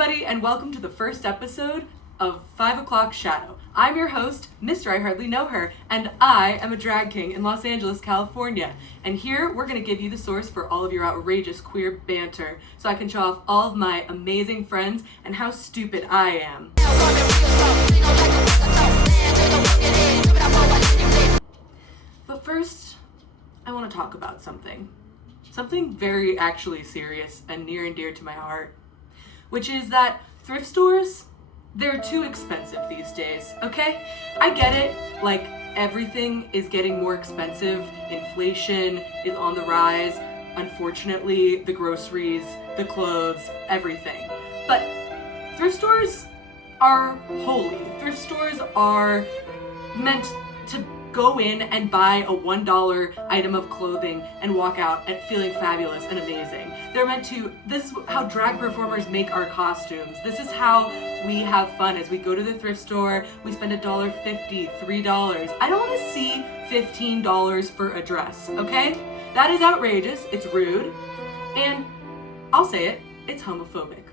everybody, and welcome to the first episode of 5 O'Clock Shadow. I'm your host, Mister IHardlyKnowHer, and I am a drag king in Los Angeles, California. And here, we're going to give you the source for all of your outrageous queer banter, so I can show off all of my amazing friends and how stupid I am. But first, I want to talk about something. Something very actually serious and near and dear to my heart. Which is that thrift stores, they're too expensive these days, okay? I get it, like everything is getting more expensive, inflation is on the rise, unfortunately, the groceries, the clothes, everything. But thrift stores are holy. Thrift stores are meant to go in and buy a $1 item of clothing and walk out and feeling fabulous and amazing. They're meant to, this is how drag performers make our costumes. This is how we have fun as we go to the thrift store, we spend $1.50, $3. I don't want to see $15 for a dress, okay? That is outrageous, it's rude, and I'll say it, it's homophobic.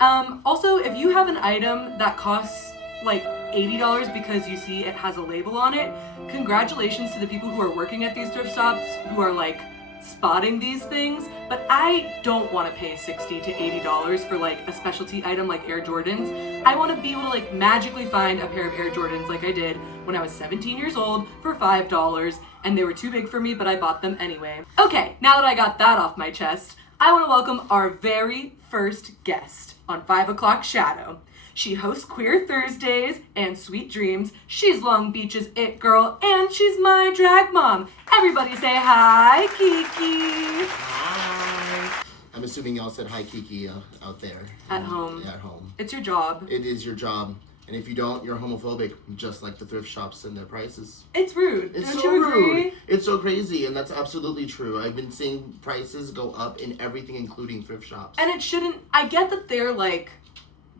Also, if you have an item that costs like $80 because you see it has a label on it, congratulations to the people who are working at these thrift shops who are like spotting these things, but I don't want to pay $60 to $80 for like a specialty item like Air Jordans. I want to be able to like magically find a pair of Air Jordans like I did when I was 17 years old for $5, and they were too big for me, but I bought them anyway. Okay, now that I got that off my chest, I want to welcome our very first guest on 5 O'Clock Shadow. She hosts Queer Thursdays and Sweet Dreams. She's Long Beach's it girl, and she's my drag mom. Everybody say hi, Kiki. Hi. I'm assuming y'all said hi, Kiki, out there. At home. Yeah, at home. It's your job. It is your job. And if you don't, you're homophobic, just like the thrift shops and their prices. It's rude. It's Don't so you agree? rude. It's so crazy, and that's absolutely true. I've been seeing prices go up in everything, including thrift shops. And it shouldn't, I get that they're like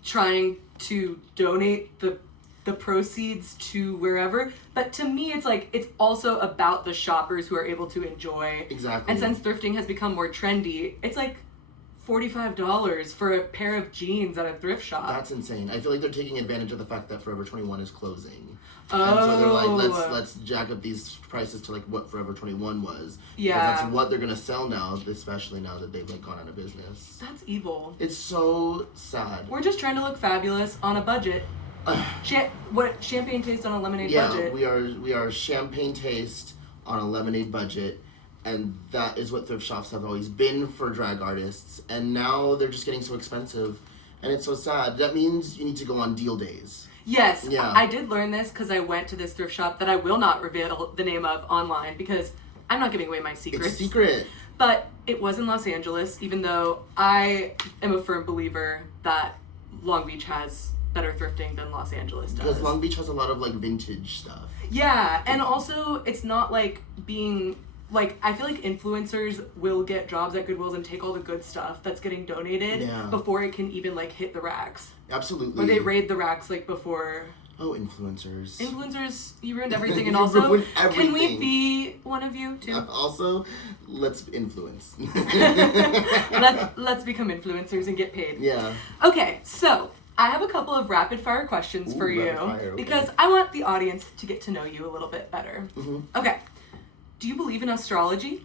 trying to donate the proceeds to wherever, but to me it's like it's also about the shoppers who are able to enjoy. Exactly. And since thrifting has become more trendy, it's like $45 for a pair of jeans at a thrift shop. That's insane. I feel like they're taking advantage of the fact that Forever 21 is closing. Oh. And so they're like, let's jack up these prices to like what Forever 21 was. Yeah. Because that's what they're gonna sell now, especially now that they've like gone out of business. That's evil. It's so sad. We're just trying to look fabulous on a budget. Champagne taste on a lemonade budget. Yeah, we are champagne taste on a lemonade budget. And that is what thrift shops have always been for drag artists. And now they're just getting so expensive. And it's so sad. That means you need to go on deal days. Yes, yeah. I did learn this because I went to this thrift shop that I will not reveal the name of online because I'm not giving away my secrets. It's a secret. But it was in Los Angeles, even though I am a firm believer that Long Beach has better thrifting than Los Angeles does. Because Long Beach has a lot of like vintage stuff. Yeah, and also it's not like being... Like, I feel like influencers will get jobs at Goodwills and take all the good stuff that's getting donated before it can even, like, hit the racks. Absolutely. Or they raid the racks, like, before... Oh, influencers. Influencers, you ruined everything. And also, ruined everything. Can we be one of you, too? Also, let's influence. Let's become influencers and get paid. Yeah. Okay, so... I have a couple of rapid-fire questions for you. Fire, okay. Because I want the audience to get to know you a little bit better. Mm-hmm. Okay. Do you believe in astrology?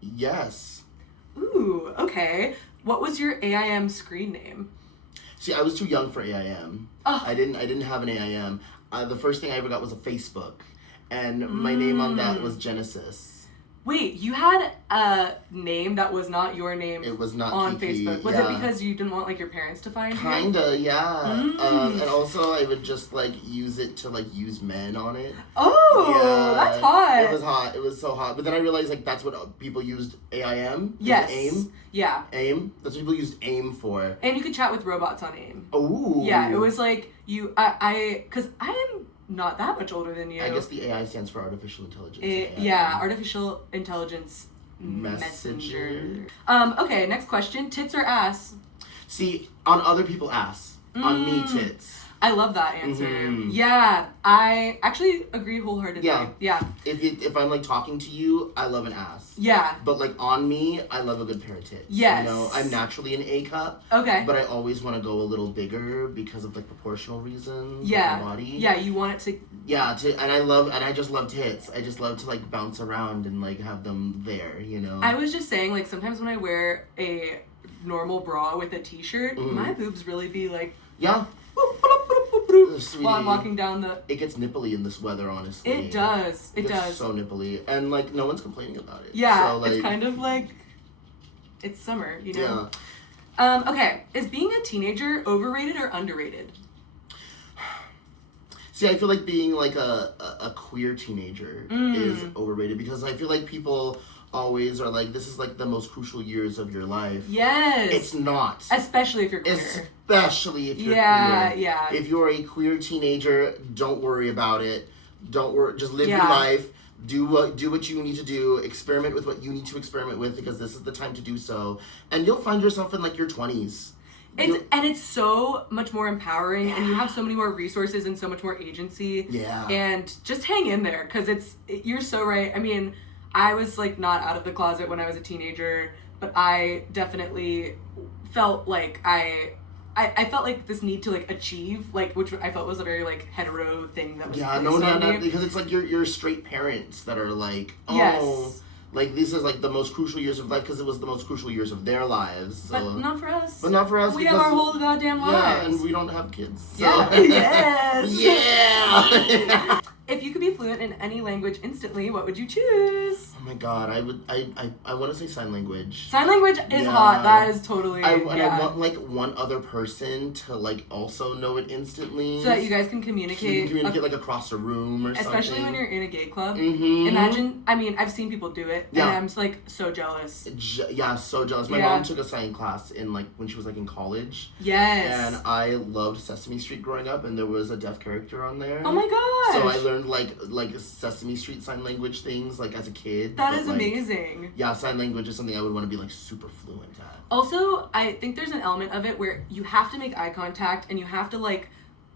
Yes. Ooh, okay. What was your AIM screen name? See, I was too young for AIM. Oh. I didn't have an AIM. The first thing I ever got was a Facebook, and my name on that was Genesis. Wait, you had a name that was not your name. It was not on Kiki, Facebook. Was yeah. it because you didn't want like your parents to find you? Kinda, yeah. And also, I would just like use it to like use men on it. Oh, yeah. That's hot. It was hot. It was so hot. But then I realized like that's what people used AIM. Yes. AIM. Yeah. AIM. That's what people used AIM for. And you could chat with robots on AIM. Oh. Yeah, it was like because I am not that much older than you. I guess the AI stands for artificial intelligence. Yeah, artificial intelligence messenger. Okay, next question. Tits or ass? See, on other people ass. On me, tits. I love that answer. Mm-hmm. Yeah, I actually agree wholeheartedly. Yeah. If I'm like talking to you, I love an ass. Yeah. But like on me, I love a good pair of tits. Yes. You know, I'm naturally an A cup. Okay. But I always want to go a little bigger because of like proportional reasons. Yeah. Of my body. Yeah, you want it to. Yeah, I just love tits. I just love to like bounce around and like have them there, you know. I was just saying, like, sometimes when I wear a normal bra with a t-shirt, my boobs really be like. Yeah. While I'm walking down the... It gets nipply in this weather, honestly. It does. It does. So nipply. And, like, no one's complaining about it. Yeah, so, like, it's kind of like... It's summer, you know? Yeah. Okay. Is being a teenager overrated or underrated? See, I feel like being, like, a queer teenager is overrated because I feel like people... always are like, this is like the most crucial years of your life. Yes. It's not. Especially if you're queer. Especially if you're queer. Yeah. If you're a queer teenager, don't worry about it. Don't worry. Just live your life. Do what you need to do. Experiment with what you need to experiment with because this is the time to do so. And you'll find yourself in like your 20s. It's so much more empowering, and you have so many more resources and so much more agency. Yeah. And just hang in there because you're so right. I mean, I was, like, not out of the closet when I was a teenager, but I definitely felt like I felt like this need to, like, achieve, like, which I felt was a very, like, hetero thing that was no, because it's, like, your straight parents that are, like, like, this is, like, the most crucial years of life because it was the most crucial years of their lives. So. But not for us. We have our whole goddamn lives. Yeah, and we don't have kids. So. Yeah. Yes. Yeah. If you could be fluent in any language instantly, what would you choose? Oh my god, I want to say sign language. Sign language is hot. That is totally. I want like one other person to like also know it instantly. So that you guys can communicate. So you can communicate like across a room or especially something. Especially when you're in a gay club. Mm-hmm. Imagine, I mean, I've seen people do it, and I'm just like so jealous. So jealous. My mom took a sign class in like when she was like in college. Yes. And I loved Sesame Street growing up, and there was a deaf character on there. Oh my gosh. So I learned like Sesame Street sign language things like as a kid. That is amazing. Yeah, sign language is something I would want to be like super fluent at. Also, I think there's an element of it where you have to make eye contact and you have to like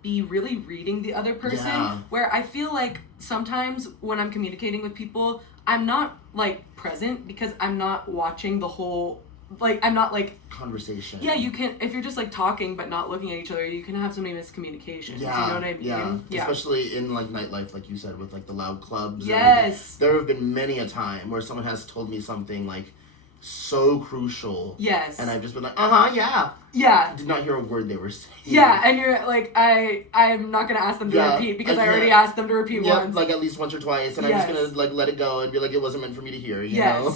be really reading the other person. Yeah. Where I feel like sometimes when I'm communicating with people, I'm not like present because I'm not watching the whole. Like, I'm not, like... Conversation. Yeah, you can... If you're just, like, talking but not looking at each other, you can have so many miscommunications. Yeah. You know what I mean? Yeah. Especially in, like, nightlife, like you said, with, like, the loud clubs. Yes. There have been many a time where someone has told me something, like, so crucial. Yes. And I've just been like, yeah. Yeah. Did not hear a word they were saying. Yeah, and you're like, I'm not going to ask them to repeat because I already asked them to repeat once. Like, at least once or twice. And I'm just going to, like, let it go and be like, it wasn't meant for me to hear, you know?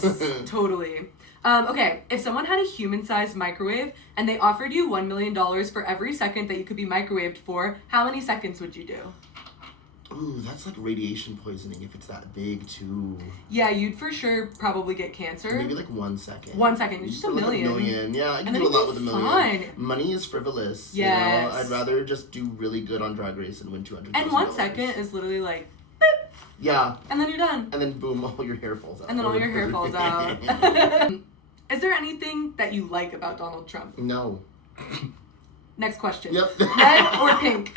Totally. Okay, if someone had a human-sized microwave and they offered you $1 million for every second that you could be microwaved for, how many seconds would you do? Ooh, that's like radiation poisoning if it's that big, too. Yeah, you'd for sure probably get cancer. Maybe like 1 second. 1 second, just a million. Like a million. Yeah, I can do a lot with a million. Fine. Money is frivolous. Yes. You know? I'd rather just do really good on Drag Race and win $200,000. And 1 second is literally like, beep. Yeah. And then you're done. And then boom, all your hair falls out. And then all your hair falls out. Is there anything that you like about Donald Trump? No. Next question. Yep. Red or pink?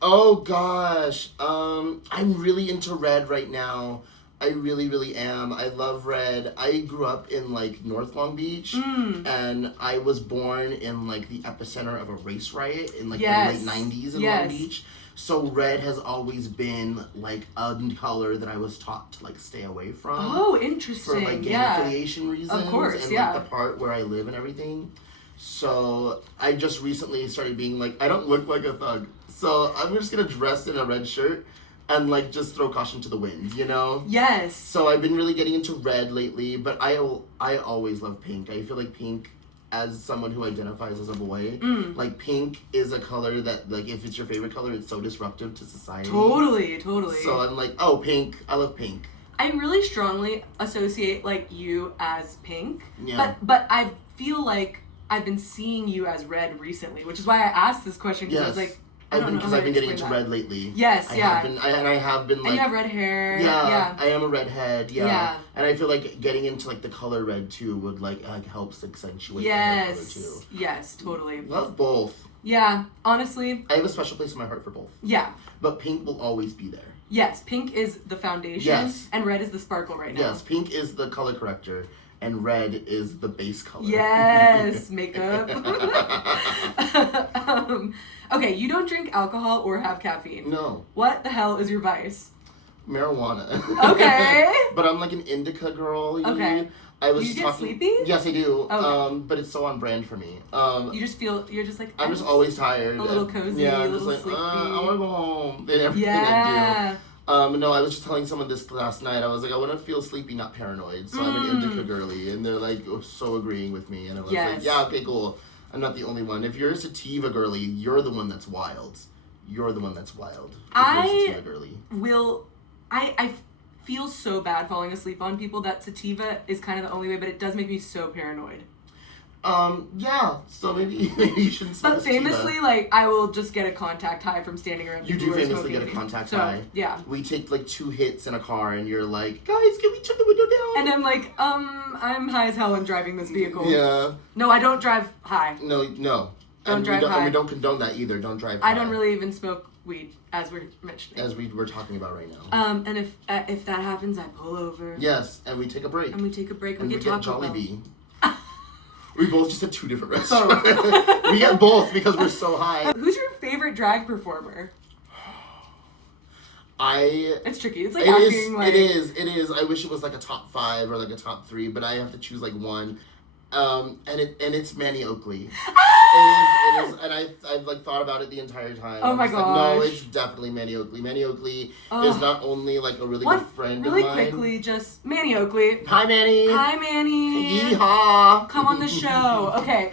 Oh gosh. I'm really into red right now. I really, really am. I love red. I grew up in like North Long Beach, and I was born in like the epicenter of a race riot in like the late 90s in Long Beach. So red has always been like a color that I was taught to like stay away from. Oh, interesting. For like gang affiliation reasons. Of course, and like the part where I live and everything. So I just recently started being like, I don't look like a thug. So I'm just gonna dress in a red shirt and like just throw caution to the wind, you know? Yes. So I've been really getting into red lately, but I always love pink. I feel like pink, as someone who identifies as a boy, like pink is a color that like if it's your favorite color, it's so disruptive to society. Totally. So I'm like, oh, pink. I love pink. I really strongly associate like you as pink. Yeah. But I feel like I've been seeing you as red recently, which is why I asked this question because I was like, because I've been getting into red lately. Yes, I have been like. And you have red hair. Yeah, I am a redhead. Yeah. And I feel like getting into like the color red too would like helps accentuate the hair color too. Yes, totally. Love both. Yeah, honestly. I have a special place in my heart for both. Yeah. But pink will always be there. Yes, pink is the foundation. Yes. And red is the sparkle right now. Yes, pink is the color corrector, and red is the base color. Yes, makeup. Okay, you don't drink alcohol or have caffeine. No. What the hell is your vice? Marijuana. Okay. But I'm like an indica girl. Okay. I was You just get sleepy? Yes, I do. Okay. But it's so on brand for me. You just feel, you're just like... I'm just always tired. A little cozy, yeah, a I'm little just like, sleepy. I want to go home. And everything Yeah. I do. No, I was just telling someone this last night. I was like, I want to feel sleepy, not paranoid. So I'm an indica girly. And they're like, so agreeing with me. And I was like, yeah, okay, cool. I'm not the only one. If you're a sativa girly, you're the one that's wild. You're the one that's wild. If you're a sativa girly. I feel so bad falling asleep on people that sativa is kind of the only way, but it does make me so paranoid. Yeah, so maybe you shouldn't smoke But famously, like, I will just get a contact high from standing around You people do who are famously smoking get a contact so, high. Yeah. We take like 2 hits in a car and you're like, guys, can we turn the window down? And I'm like, I'm high as hell and driving this vehicle. Yeah. No, I don't drive high. No. Don't drive high. And we don't condone that either. Don't drive high. I don't really even smoke weed, as we're mentioning. As we're talking about right now. And if that happens, I pull over. Yes, and we take a break. And we take a break. And we we get get Taco Bell. Jollibee. We both just had 2 different restaurants. We get both because we're so high. Who's your favorite drag performer? It's tricky. It's like asking like... It is. I wish it was like a top 5 or like a top 3, but I have to choose like one. And it's Manny Oakley. It is, and I've like thought about it the entire time. Oh my gosh. Like, no, it's definitely Manny Oakley. Manny Oakley is not only like a really good friend of mine. Really quickly, just Manny Oakley. Hi, Manny. Hi, Manny. Yeehaw. Come on the show. Okay.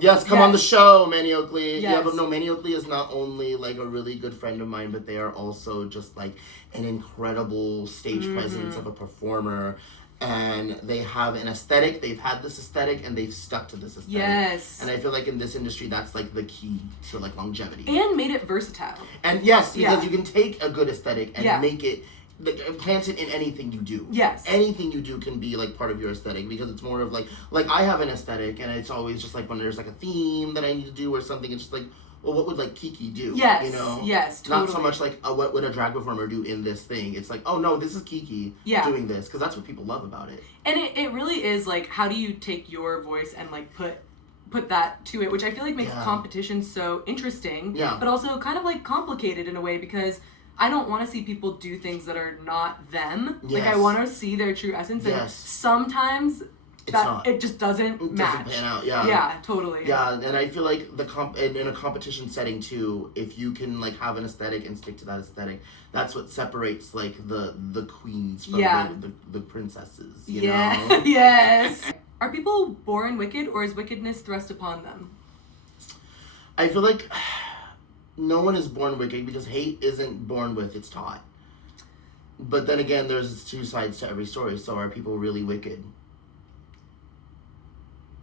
Yes, come on the show, Manny Oakley. Yes. Yeah, but no, Manny Oakley is not only like a really good friend of mine, but they are also just like an incredible stage presence of a performer. And they have an aesthetic. They've had this aesthetic, and they've stuck to this aesthetic. Yes. And I feel like in this industry, that's like the key to like longevity. And made it versatile. And yes, because you can take a good aesthetic and make it, like, plant it in anything you do. Yes. Anything you do can be like part of your aesthetic, because it's more of like I have an aesthetic, and it's always just like when there's like a theme that I need to do or something, it's just like, well, what would like Kiki do? Yes. You know? Yes, totally. Not so much like what would a drag performer do in this thing. It's like, oh no, this is Kiki doing this, because that's what people love about it. And it really is like, how do you take your voice and like put that to it, which I feel like makes competition so interesting, but also kind of like complicated in a way, because I don't want to see people do things that are not them. Yes. Like, I want to see their true essence, and sometimes it just doesn't match. Doesn't pan out, Yeah, totally. Yeah, and I feel like in a competition setting too, if you can like have an aesthetic and stick to that aesthetic, that's what separates like the queens from the princesses, you know? Yes. Are people born wicked, or is wickedness thrust upon them? I feel like no one is born wicked, because hate isn't born with, it's taught. But then again, there's 2 sides to every story, so are people really wicked?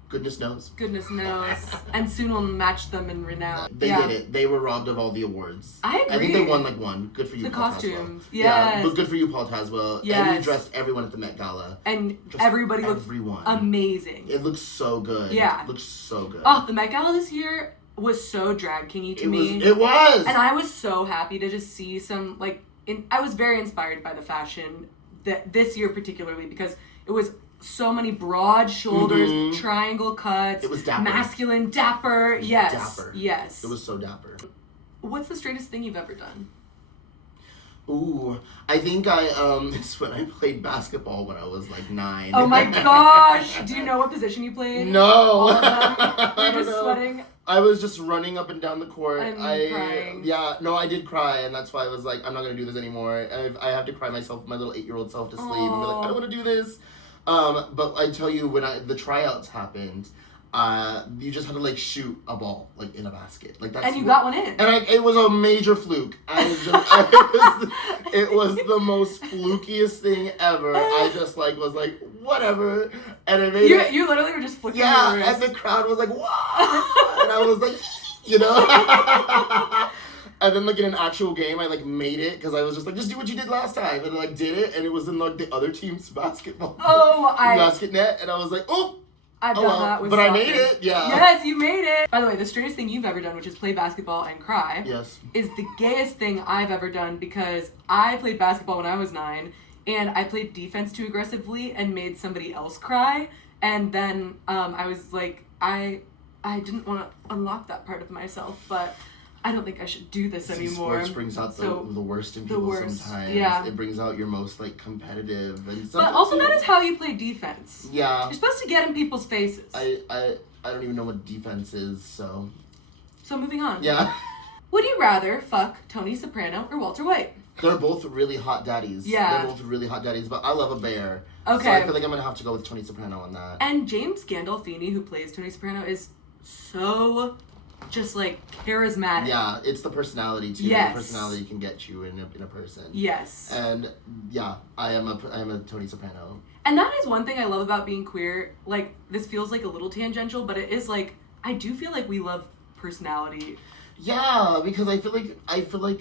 Goodness knows. Goodness knows. And soon we'll match them in renown. They did it. They were robbed of all the awards. I agree. I think they won like 1. Good for you, the Paul costumes. Taswell. Yes. Yeah, but good for you, Paul Taswell. Yes. And you dressed everyone at the Met Gala. And everybody looked amazing. It looks so good. Yeah. It looks so good. Oh, the Met Gala this year was so drag kingy to me. It was. And I was so happy to just see some, like, I was very inspired by the fashion this year particularly, because it was so many broad shoulders, triangle cuts. It was dapper. Masculine, dapper. Yes. Dapper. Yes. It was so dapper. What's the straightest thing you've ever done? Ooh, I think it's when I played basketball when I was like 9. Oh my gosh! Do you know what position you played? No. All of them? You were just sweating? I was just running up and down the court. And crying. Yeah, no, I did cry, and that's why I was like, I'm not going to do this anymore. I have to cry my little 8-year-old self to sleep and be like, I don't want to do this. But I tell you, when the tryouts happened, you just had to like shoot a ball like in a basket, like that's. And you got one in. And it was a major fluke. It was the most flukiest thing ever. I just like was like whatever, and I made it. You literally were just flicking. Yeah, and the crowd was like wow, and I was like, you know. And then, like, in an actual game, I, like, made it, because I was just like, just do what you did last time. And I did it, and it was in, like, the other team's basket net, and I was like, oh! I've done that with but soccer. I made it, yeah. Yes, you made it! By the way, the strangest thing you've ever done, which is play basketball and cry, Yes. is the gayest thing I've ever done because I played basketball when I was 9, and I played defense too aggressively and made somebody else cry, and then I was like, I didn't want to unlock that part of myself, but I don't think I should do this anymore. Sports brings out the worst in people sometimes. Yeah. It brings out your most like competitive and But also that is how you play defense. Yeah. You're supposed to get in people's faces. I don't even know what defense is, so. So moving on. Yeah. Would you rather fuck Tony Soprano or Walter White? They're both really hot daddies. Yeah. They're both really hot daddies, but I love a bear. Okay. So I feel like I'm gonna have to go with Tony Soprano on that. And James Gandolfini, who plays Tony Soprano, is so just like charismatic. Yeah, it's the personality too. Yes. The personality can get you in a person. Yes. And yeah, I am a Tony Soprano. And that is one thing I love about being queer. Like, this feels like a little tangential, but it is like, I do feel like we love personality. Yeah, because I feel like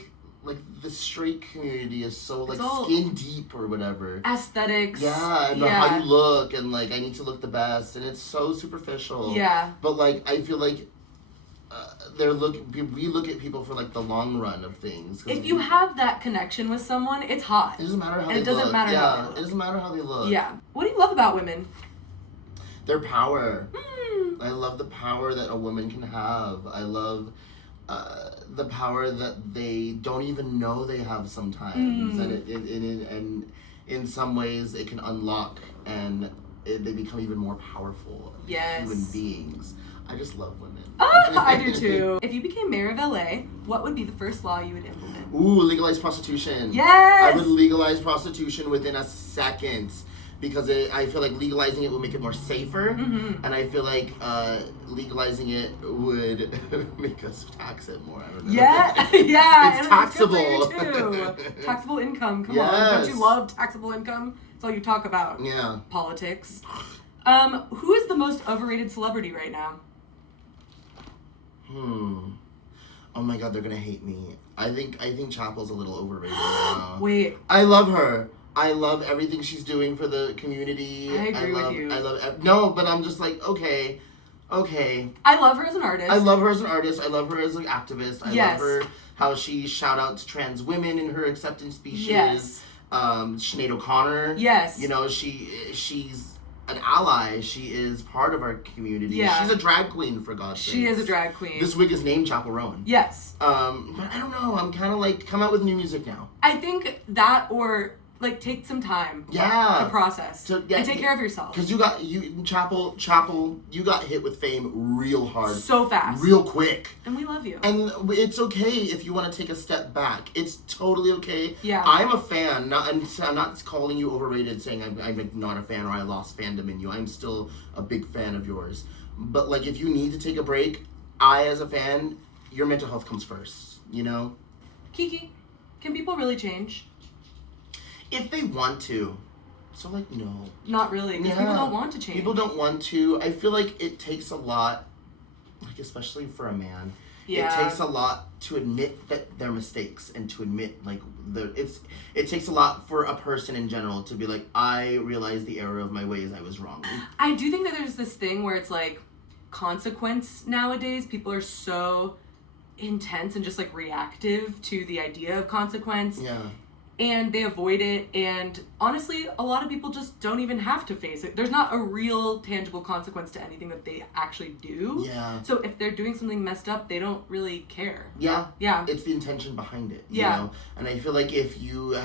the straight community is so like skin deep or whatever. Aesthetics. Yeah, and how you look and like I need to look the best and it's so superficial. Yeah. But like I feel like we look at people for like the long run of things. If you have that connection with someone, it's hot. It doesn't matter how and they it doesn't look. matter yeah, how they look. It doesn't matter how they look. Yeah. What do you love about women? Their power. I love the power that a woman can have. I love the power that they don't even know they have sometimes, and in some ways it can unlock and they become even more powerful human beings. I just love women. I do too. If you became mayor of LA, what would be the first law you would implement? Ooh, legalize prostitution. Yes! I would legalize prostitution within a second. Because I feel like legalizing it would make it more safer, and I feel like legalizing it would make us tax it more. I don't know. Yeah, yeah. It's taxable. It's good for you too. Taxable income. Come on, don't you love taxable income? That's all you talk about. Yeah. Politics. Who is the most overrated celebrity right now? Oh my God, they're gonna hate me. I think Chapel's a little overrated now. Wait. I love her. I love everything she's doing for the community. I agree with you. No, but I'm just like, okay. I love her as an artist. I love her as an artist. I love her as an activist. I love her how she shout out to trans women in her acceptance speeches. Yes. Sinead O'Connor. Yes. You know, she's an ally. She is part of our community. Yeah. She's a drag queen, for God's sake. She is a drag queen. This wig is named Chapel Roan. Yes. But I don't know. I'm kind of like, come out with new music now. I think that or like take some time to process and take care of yourself. Because Chapel, you got hit with fame real hard. So fast. Real quick. And we love you. And it's okay if you want to take a step back. It's totally okay. Yeah. I'm a fan. I'm not calling you overrated saying I'm not a fan or I lost fandom in you. I'm still a big fan of yours. But like if you need to take a break, as a fan, your mental health comes first, you know? Kiki, can people really change? If they want to. So, like, no. Not really, because people don't want to change. People don't want to. I feel like it takes a lot, like, especially for a man. Yeah. It takes a lot to admit that they're mistakes and to admit, like, it takes a lot for a person in general to be like, I realize the error of my ways, I was wrong. I do think that there's this thing where it's, like, consequence nowadays. People are so intense and just, like, reactive to the idea of consequence. Yeah. And they avoid it, and honestly, a lot of people just don't even have to face it. There's not a real tangible consequence to anything that they actually do. Yeah. So if they're doing something messed up, they don't really care. Yeah. Yeah. It's the intention behind it. You Yeah. know? And I feel like if you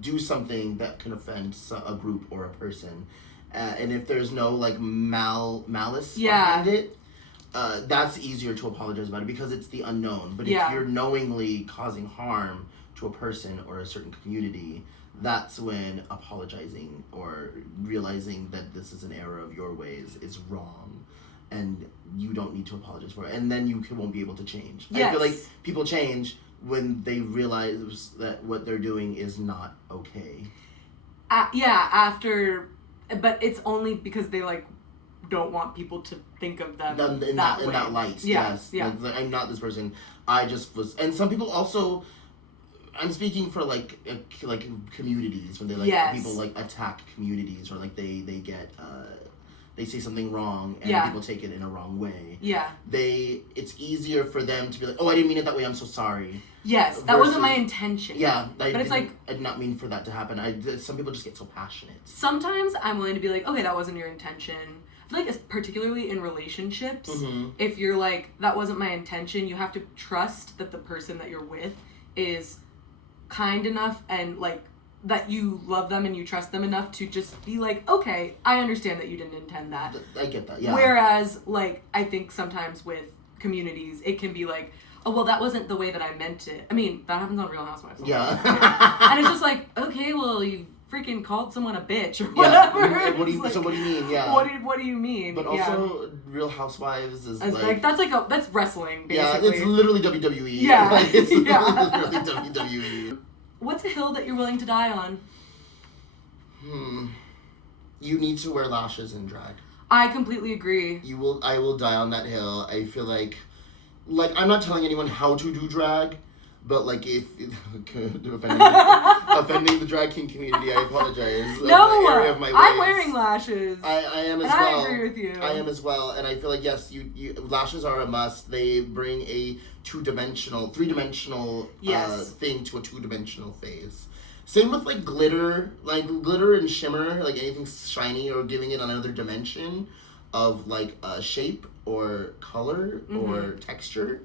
do something that can offend a group or a person, and if there's no like malice behind it, that's easier to apologize about it because it's the unknown. But if you're knowingly causing harm to a person or a certain community, that's when apologizing or realizing that this is an error of your ways is wrong and you don't need to apologize for it, and then you won't be able to change. Yes. I feel like people change when they realize that what they're doing is not okay. But it's only because they like don't want people to think of them in that light. Yeah. Yes. Yeah. Like, I'm not this person. I just was, and some people also. I'm speaking for like communities when they like people like attack communities or like they they say something wrong and people take it in a wrong way. Yeah. It's easier for them to be like, oh, I didn't mean it that way, I'm so sorry. Yes, that wasn't my intention. Yeah, but it's like, I did not mean for that to happen. Some people just get so passionate. Sometimes I'm willing to be like, okay, that wasn't your intention. I feel like, particularly in relationships, if you're like, that wasn't my intention, you have to trust that the person that you're with is kind enough and like that you love them and you trust them enough to just be like, okay, I understand that you didn't intend that. I get that, yeah. Whereas, like, I think sometimes with communities, it can be like, oh, well, that wasn't the way that I meant it. I mean, that happens on Real Housewives. Yeah. And it's just like, okay, well, you freaking called someone a bitch or whatever. Yeah. What do you mean? Yeah. What do you mean? But also, Real Housewives is like that's wrestling, basically. Yeah, it's literally WWE. Yeah. Like, it's literally WWE. What's a hill that you're willing to die on? You need to wear lashes in drag. I completely agree. I will die on that hill. I feel like I'm not telling anyone how to do drag, but like if offending the drag king community, I apologize. No, the area of my ways. I'm wearing lashes. I am as well. I agree with you. I am as well, and I feel like yes, you lashes are a must. They bring a three-dimensional thing to a two-dimensional phase. Same with like glitter and shimmer, like anything shiny or giving it another dimension of like shape or color or texture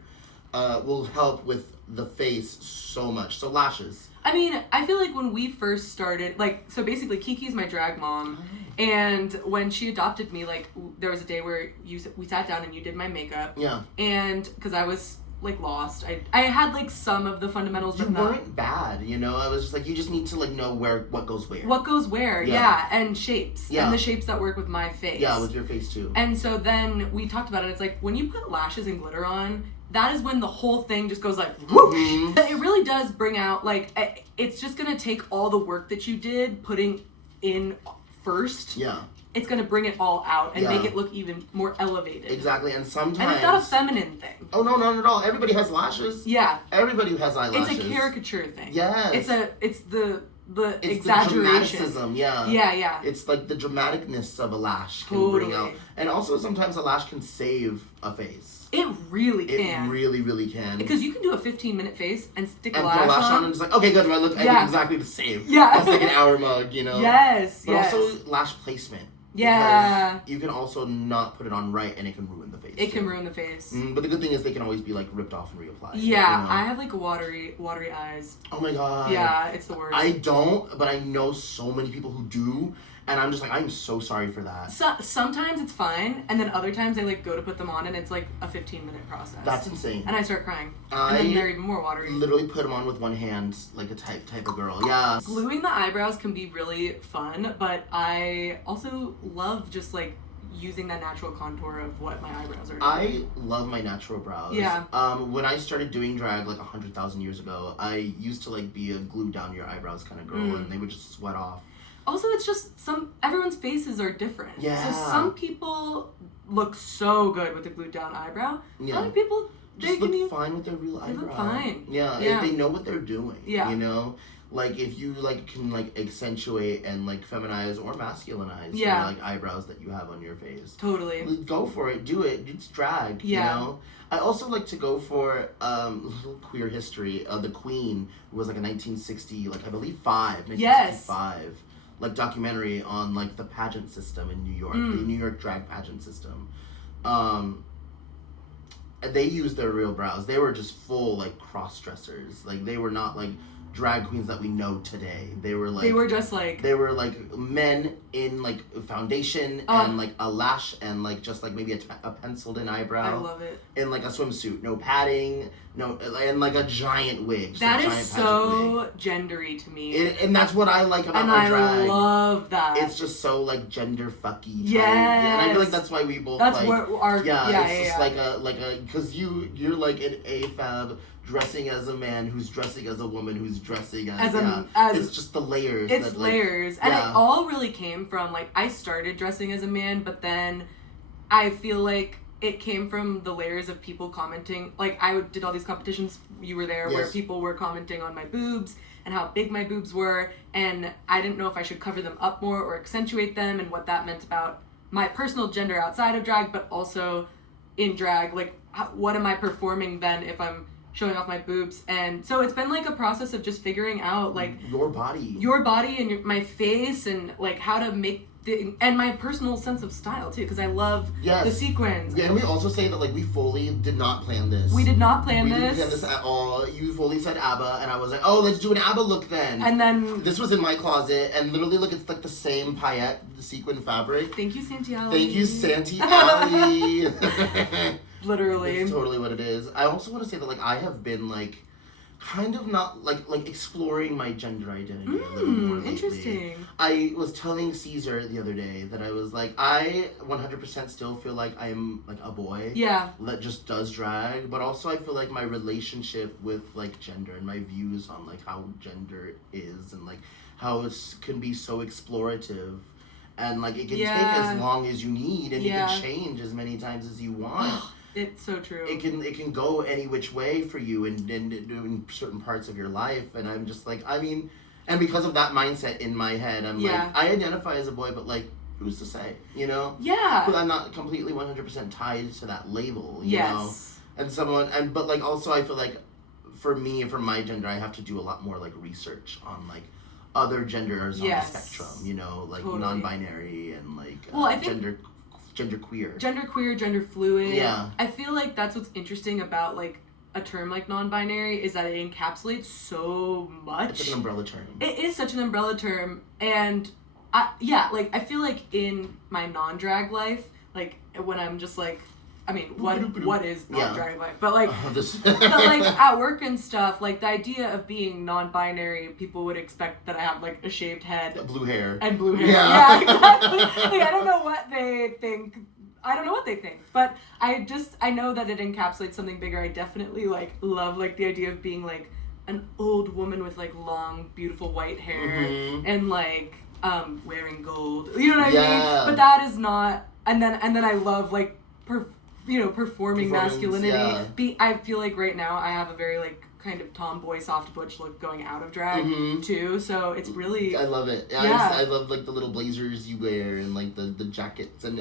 will help with the face so much. So lashes. I mean, I feel like when we first started, like, so basically Kiki's my drag mom, and when she adopted me, like, there was a day where we sat down and you did my makeup. Yeah. And because I was like lost, I had like some of the fundamentals. You weren't bad, you know. I was just like, you just need to like know what goes where. What goes where, yeah, and shapes, and the shapes that work with my face. Yeah, with your face too. And so then we talked about it. It's like when you put lashes and glitter on, that is when the whole thing just goes like whoosh. It really does bring out like it's just gonna take all the work that you did putting in first. Yeah. It's gonna bring it all out and make it look even more elevated. Exactly, and sometimes... And it's not a feminine thing. Oh, no, not at all. Everybody has lashes. Yeah. Everybody has eyelashes. It's a caricature thing. Yes. It's the it's exaggeration. The dramaticism, yeah. Yeah. It's like the dramaticness of a lash can bring out... And also sometimes a lash can save a face. It really can. It really, really can. Because you can do a 15-minute face and stick a lash put a lash on and it's like, okay, good, I look exactly the same. Yeah. That's like an hour mug, you know? Yes, But also lash placement. Yeah. Because you can also not put it on right and it can ruin the face. It can ruin the face. But the good thing is they can always be like ripped off and reapplied. Yeah, you know? I have like watery eyes. Oh my god. Yeah, it's the worst. I don't, but I know so many people who do. And I'm just like, I'm so sorry for that. Sometimes it's fine, and then other times I like go to put them on, and it's like a 15-minute process. That's insane. And I start crying. And then they're even more watery. Literally put them on with one hand, like a type of girl. Yeah. Gluing the eyebrows can be really fun, but I also love just like using that natural contour of what my eyebrows are doing. I love my natural brows. Yeah. When I started doing drag like 100,000 years ago, I used to like be a glue down your eyebrows kind of girl, and they would just sweat off. Also, it's just everyone's faces are different. Yeah. So some people look so good with a glued down eyebrow. Yeah. Other people, they look fine with their real eyebrow. They look fine. Yeah, if they know what they're doing. Yeah. You know? Like, if you, like, can, like, accentuate and, like, feminize or masculinize your, like, eyebrows that you have on your face. Totally. Go for it. Do it. It's drag, you know? I also like to go for little queer history. The Queen was, like, a 1960, like, I believe 1965. Like, documentary on, like, the pageant system in New York. The New York drag pageant system. They used their real brows. They were just full, like, cross-dressers. Like, they were not, like, drag queens that we know today. They were like men in like foundation and like a lash and like just like maybe a penciled in eyebrow. I love it. In like a swimsuit, no padding, and like a giant wig. That is so gendery to me. And that's what I like about my drag. I love that. It's just so like gender fucky. Yes. And I feel like that's why we both that's like. What our it's just like a because you're like an AFAB. Dressing as a man who's dressing as a woman who's dressing as it's just the layers. It's layers. And it all really came from, like, I started dressing as a man, but then I feel like it came from the layers of people commenting. Like, I did all these competitions, you were there, where people were commenting on my boobs and how big my boobs were, and I didn't know if I should cover them up more or accentuate them and what that meant about my personal gender outside of drag, but also in drag. Like, what am I performing then if I'm showing off my boobs? And so it's been like a process of just figuring out like your body and my face, and like how to make and my personal sense of style too, because I love the sequins. Yeah, and we also say that like we fully did not plan this. We did not plan this. We this. didn't plan this at all. You fully said ABBA, and I was like, oh, let's do an ABBA look then. And then this was in my closet, and literally look, it's like the same paillette, the sequin fabric. Thank you, Santi Ali. Thank you, Santi Ali. Literally. It's totally what it is. I also want to say that like I have been like kind of not like exploring my gender identity a little more lately. Interesting. I was telling Caesar the other day that I was like, I 100% still feel like I'm like a boy. Yeah. That just does drag, but also I feel like my relationship with like gender and my views on like how gender is and like how it can be so explorative. And like it can take as long as you need, and you can change as many times as you want. It's so true. It can go any which way for you in certain parts of your life, and I'm just like, I mean, and because of that mindset in my head, I'm like, I identify as a boy, but like, who's to say, you know? Yeah. But I'm not completely 100% tied to that label, you know? And but like also I feel like for me, for my gender, I have to do a lot more like research on like other genders on the spectrum, you know, like non-binary and like I think genderqueer, gender fluid. Yeah. I feel like that's what's interesting about like a term like non-binary is that it encapsulates so much. It's like an umbrella term. It is such an umbrella term, and I feel like in my non-drag life, like when I'm just like, I mean, what is non-drag life? But like, but like at work and stuff, like the idea of being non-binary, people would expect that I have like a shaved head, blue hair, and blue hair. Yeah, exactly. Like I don't know what they think. But I know that it encapsulates something bigger. I definitely like love like the idea of being like an old woman with like long, beautiful white hair and like wearing gold. You know what I mean? But that is not. And then I love like performing masculinity. I feel like right now I have a very like kind of tomboy soft butch look going out of drag too, so it's really, I love it. I love like the little blazers you wear and like the jackets, and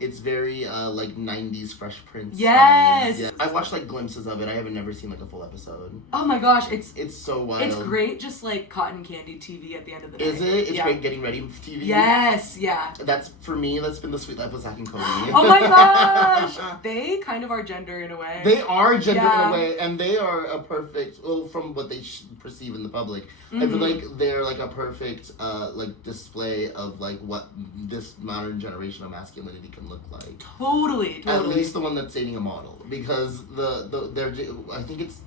it's very like 90s Fresh Prince. Yes. Yeah. I watched like glimpses of it. I haven't never seen like a full episode. Oh my gosh, it's so wild. It's great, just like cotton candy TV at the end of the day. Is it? It's great getting ready for TV. Yes, yeah. That's for me. That's been the Sweet Life with Zach and Cody. Oh my gosh, they kind of are gender in a way. They are gender in a way, and they are a perfect. Well, from what they perceive in the public, I feel like they're like a perfect like display of like what this modern generation of masculinity can look like. Totally. At least the one that's dating a model, because they're I think it's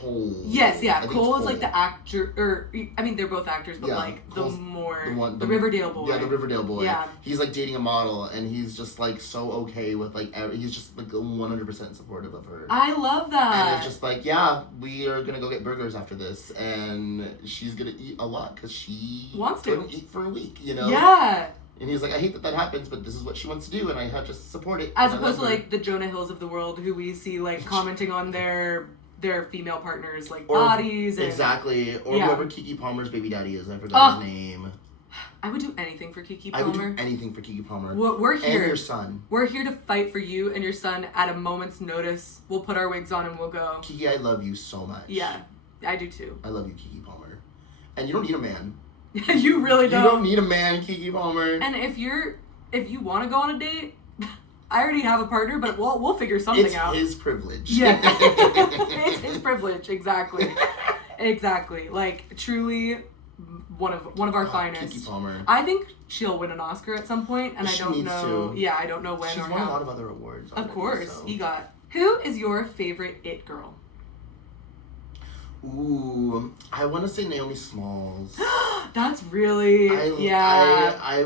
Cole. Yes, yeah. Cole is like the actor, or I mean they're both actors, but like Cole's the Riverdale boy. Yeah, the Riverdale boy. Yeah. He's like dating a model, and he's just like so okay with like he's just like 100% supportive of her. I love that. And it's just like, we are gonna go get burgers after this, and she's gonna eat a lot because she wants to eat for a week, you know. Yeah. And he's like, I hate that happens, but this is what she wants to do, and I have to support it. As opposed to like the Jonah Hills of the world, who we see like commenting on their female partners like bodies. And, exactly. Or whoever Kiki Palmer's baby daddy is. I forgot his name. I would do anything for Kiki Palmer. I would do anything for Kiki Palmer. We're here. And your son. We're here to fight for you and your son at a moment's notice. We'll put our wigs on and we'll go. Kiki, I love you so much. Yeah, I do too. I love you, Kiki Palmer. And you don't need a man. You really don't. You don't need a man, Kiki Palmer. And if you want to go on a date, I already have a partner, but we'll figure something out. It's his privilege. Yeah. It's his privilege, exactly. Exactly. Like truly one of our finest. Kiki Palmer. I think she'll win an Oscar at some point, and she I don't needs know. To. Yeah, I don't know when She's or how. She's won a lot of other awards. Already, of course, so. EGOT. Who is your favorite It girl? Ooh, I want to say Naomi Smalls. That's really I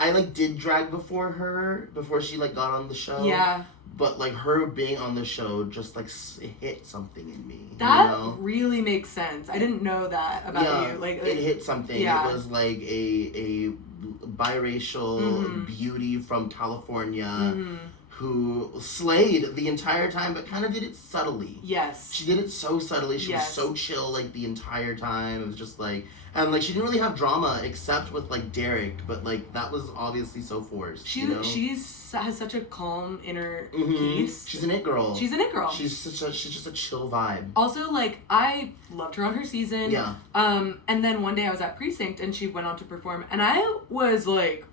like did drag before she like got on the show. Yeah. But like her being on the show just like hit something in me. That really makes sense. I didn't know that about you. Like it hit something. Yeah. It was like a biracial beauty from California who slayed the entire time, but kind of did it subtly. Yes. She did it so subtly. She was so chill, like, the entire time. It was just, like... And, like, she didn't really have drama except with, like, Derek, but, like, that was obviously so forced, She you know? has such a calm inner peace. She's an it girl. She's an it girl. She's just a chill vibe. Also, like, I loved her on her season. Yeah. And then one day I was at Precinct and she went on to perform, and I was like,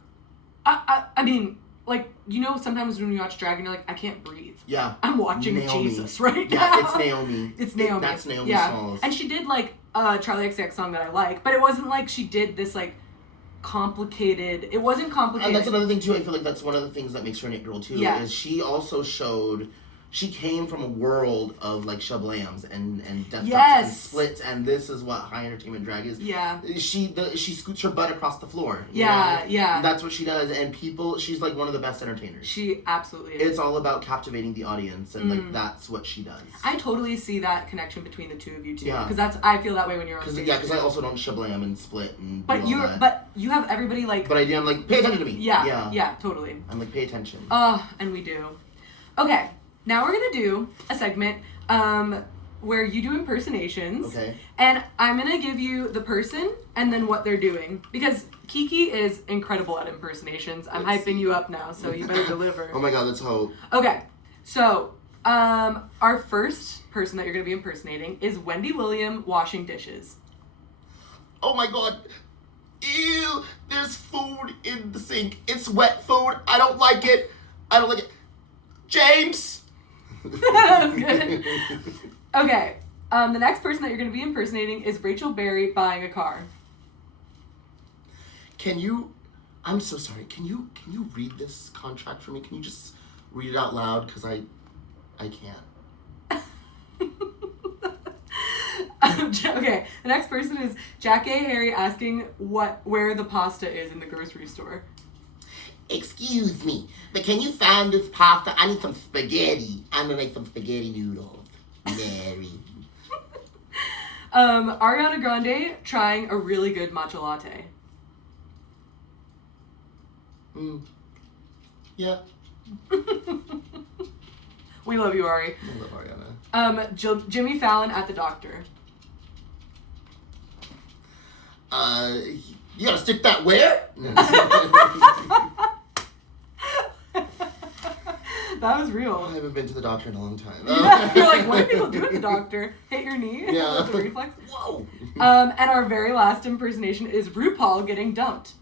I mean, like, you know, sometimes when you watch Drag and you're like, I can't breathe. Yeah. I'm watching Naomi. Jesus right now. Yeah, it's Naomi. It's Naomi. That's Naomi Smalls. And she did, like, a Charlie XCX song that I like, but it wasn't like she did this, like, complicated. It wasn't complicated. And that's another thing, too. I feel like that's one of the things that makes her an it girl, too. Yeah. Is she also showed... She came from a world of, like, shablams and death and splits, and this is what high entertainment drag is. Yeah. She scoots her butt across the floor. Yeah, know? yeah. That's what she does, and she's, like, one of the best entertainers. She absolutely is. It's all about captivating the audience, and, like, that's what she does. I totally see that connection between the two of you, too. Yeah. Because I feel that way when you're on stage. Yeah, because I also don't shablam and split and But do all that. But you have everybody, like... But I'm like, pay attention to me. Yeah, totally. I'm like, pay attention. And we do. Okay. Now we're going to do a segment where you do impersonations. Okay. And I'm going to give you the person and then what they're doing. Because Kiki is incredible at impersonations. I'm hyping you up now, so you better deliver. Oh my god, let's hope. Okay. So, our first person that you're going to be impersonating is Wendy William washing dishes. Oh my god. Ew, there's food in the sink. It's wet food. I don't like it. James! That was good. Okay. The next person that you're going to be impersonating is Rachel Berry buying a car. I'm so sorry. Can you read this contract for me? Can you just read it out loud? Because I can't. Okay. The next person is Jack A. Harry asking where the pasta is in the grocery store. Excuse me, but can you find this pasta? I need some spaghetti. I'm gonna make some spaghetti noodles. Mary. Ariana Grande trying a really good matcha latte. Yeah. We love you, Ari. I love Ariana. Jimmy Fallon at the doctor. You gotta stick that where? That was real. I haven't been to the doctor in a long time. Yeah, you're like, what do people do at the doctor? Hit your knee? Yeah. With the reflex? Whoa. And our very last impersonation is RuPaul getting dumped.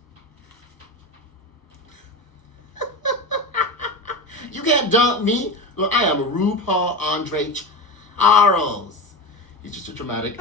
You can't dump me. Well, I am RuPaul Andre Charles. He's a dramatic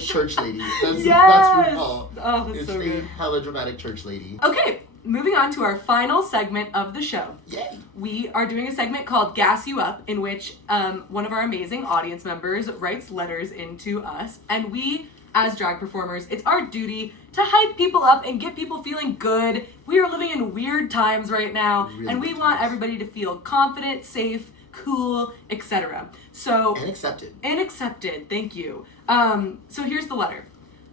church lady. That's RuPaul. Oh, that's it's so good. Hella dramatic church lady. Okay, moving on to our final segment of the show. Yay. We are doing a segment called Gas You Up, in which one of our amazing audience members writes letters into us, and we, as drag performers, it's our duty to hype people up and get people feeling good. We are living in weird times right now, Really and we want everybody to feel confident, safe, cool, etc. So And accepted. Thank you. So here's the letter.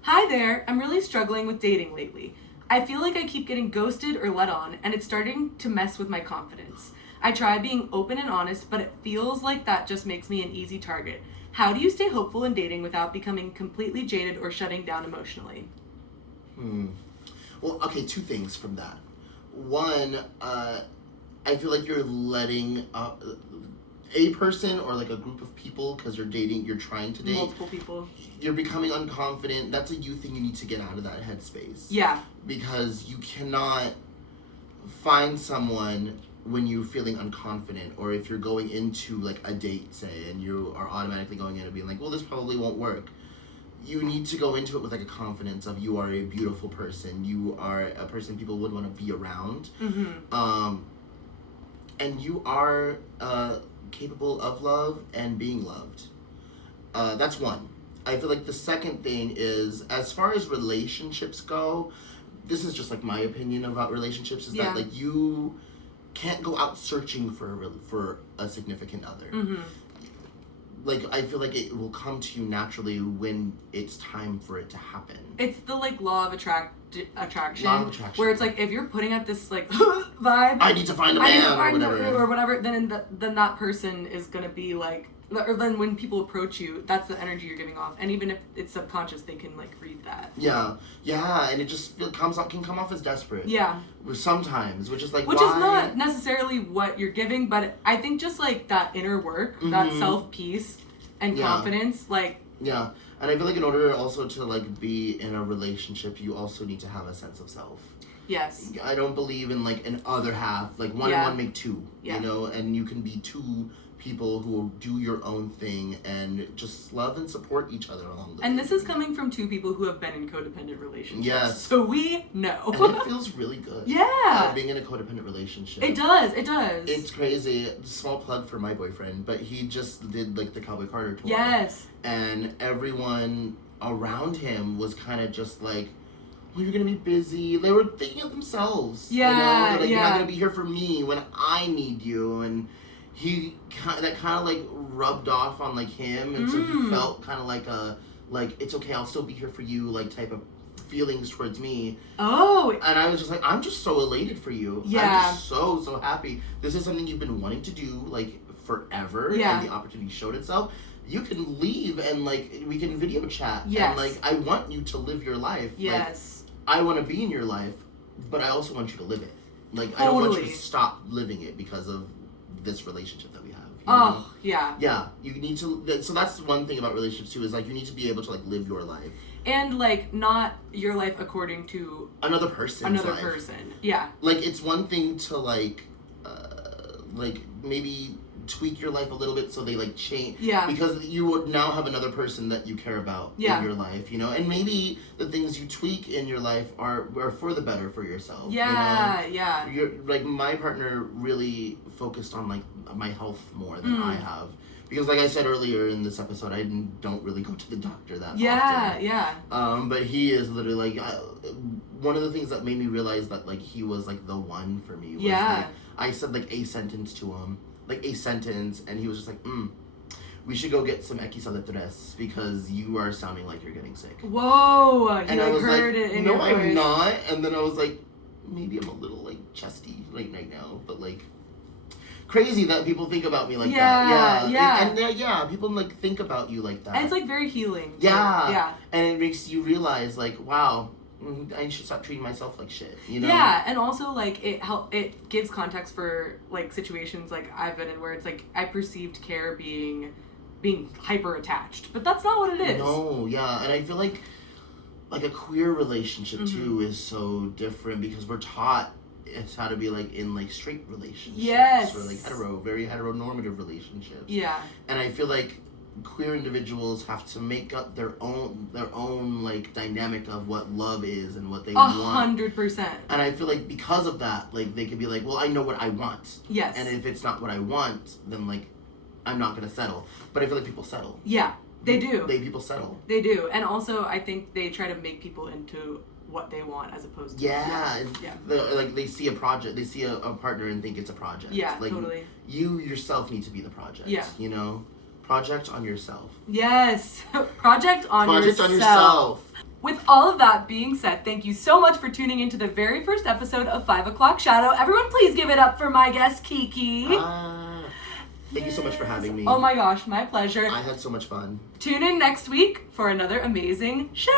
Hi there, I'm really struggling with dating lately. I feel like I keep getting ghosted or let on, and it's starting to mess with my confidence. I try being open and honest, but it feels like that just makes me an easy target. How do you stay hopeful in dating without becoming completely jaded or shutting down emotionally? Well, okay, two things from that. One, I feel like you're letting a person or like a group of people, because you're trying to date. Multiple people. You're becoming unconfident. That's a you thing you need to get out of that headspace. Yeah. Because you cannot find someone when you're feeling unconfident, or if you're going into like a date, say, and you are automatically going in and being like, well, this probably won't work. You need to go into it with like a confidence of you are a beautiful person. You are a person people would want to be around. Mm-hmm. And you are capable of love and being loved. That's one. I feel like the second thing is, as far as relationships go, this is just like my opinion about relationships, is that like you can't go out searching for a significant other. Mm-hmm. like, I feel like it will come to you naturally when it's time for it to happen. It's the, like, law of attraction. Law of attraction. Where it's like, if you're putting out this, like, vibe. I need to find a man or whatever. Then that person is going to be, like, or then when people approach you, that's the energy you're giving off. And even if it's subconscious, they can, like, read that. Yeah, and it just can come off as desperate. Yeah. Sometimes, which is like, Which is not necessarily what you're giving, but I think just, like, that inner work, that self-peace and confidence, like... Yeah, and I feel like in order also to, like, be in a relationship, you also need to have a sense of self. Yes. I don't believe in, like, an other half. Like, one and one make two, you know? And you can be two people who will do your own thing and just love and support each other along the way. And this is coming from two people who have been in codependent relationships. Yes. So we know. And it feels really good. Yeah. Being in a codependent relationship. It does. It's crazy. Small plug for my boyfriend, but he just did, like, the Cowboy Carter tour. Yes. And everyone around him was kind of just like, well, you're going to be busy. They were thinking of themselves. Yeah, you know? They're like, you're not going to be here for me when I need you. And that kind of, like, rubbed off on, like, him. And so he felt kind of like, it's okay, I'll still be here for you, like, type of feelings towards me. Oh. And I was just like, I'm just so elated for you. Yeah. I'm just so happy. This is something you've been wanting to do, like, forever. Yeah. And the opportunity showed itself. You can leave and, like, we can video chat. Yes. And, like, I want you to live your life. Yes. Like, I want to be in your life, but I also want you to live it. Like, totally. I don't want you to stop living it because of this relationship that we have. You know? know? Yeah. Yeah. You need to, so that's one thing about relationships, too, is, like, you need to be able to, like, live your life. And, like, not your life according to... Another person's life. Person. Yeah. Like, it's one thing to, like, maybe tweak your life a little bit so they, like, change. Yeah. Because you would now have another person that you care about in your life, you know? And maybe the things you tweak in your life are for the better for yourself. Yeah, you know? yeah. You're, like, my partner really focused on, like, my health more than I have. Because, like I said earlier in this episode, I don't really go to the doctor that often. Yeah. But he is literally, like, one of the things that made me realize that, like, he was, like, the one for me was, like, I said, like, a sentence to him. Like, a sentence, and he was just like, we should go get some X because you are sounding like you're getting sick. Whoa! And I was heard like, it in no, I'm not. And then I was like, maybe I'm a little, like, chesty right now, but, like, crazy that people think about me like that. Yeah. People, like, think about you like that. And it's, like, very healing. Yeah. And it makes you realize, like, wow, I should stop treating myself like shit, you know? Yeah, and also, like, it gives context for, like, situations, like, I've been in where it's, like, I perceived care being hyper attached, but that's not what it is. No, yeah, and I feel like a queer relationship too is so different because we're taught it's how to be, like, in, like, straight relationships. Yes. Or, like, very heteronormative relationships. Yeah. And I feel like queer individuals have to make up their own like dynamic of what love is and what they want. 100%. And I feel like because of that, like, they could be like, well, I know what I want. Yes. And if it's not what I want, then, like, I'm not gonna settle. But I feel like people settle. Yeah, they do. People settle. They do, and also I think they try to make people into what they want as opposed to they see a project, they see a partner and think it's a project. Yeah, like, totally. You yourself need to be the project. Yeah. You know? Project on yourself. Yes. Project on yourself. With all of that being said, thank you so much for tuning into the very first episode of 5 O'Clock Shadow. Everyone please give it up for my guest, Kiki. Thank you so much for having me. Oh my gosh, my pleasure. I had so much fun. Tune in next week for another amazing show.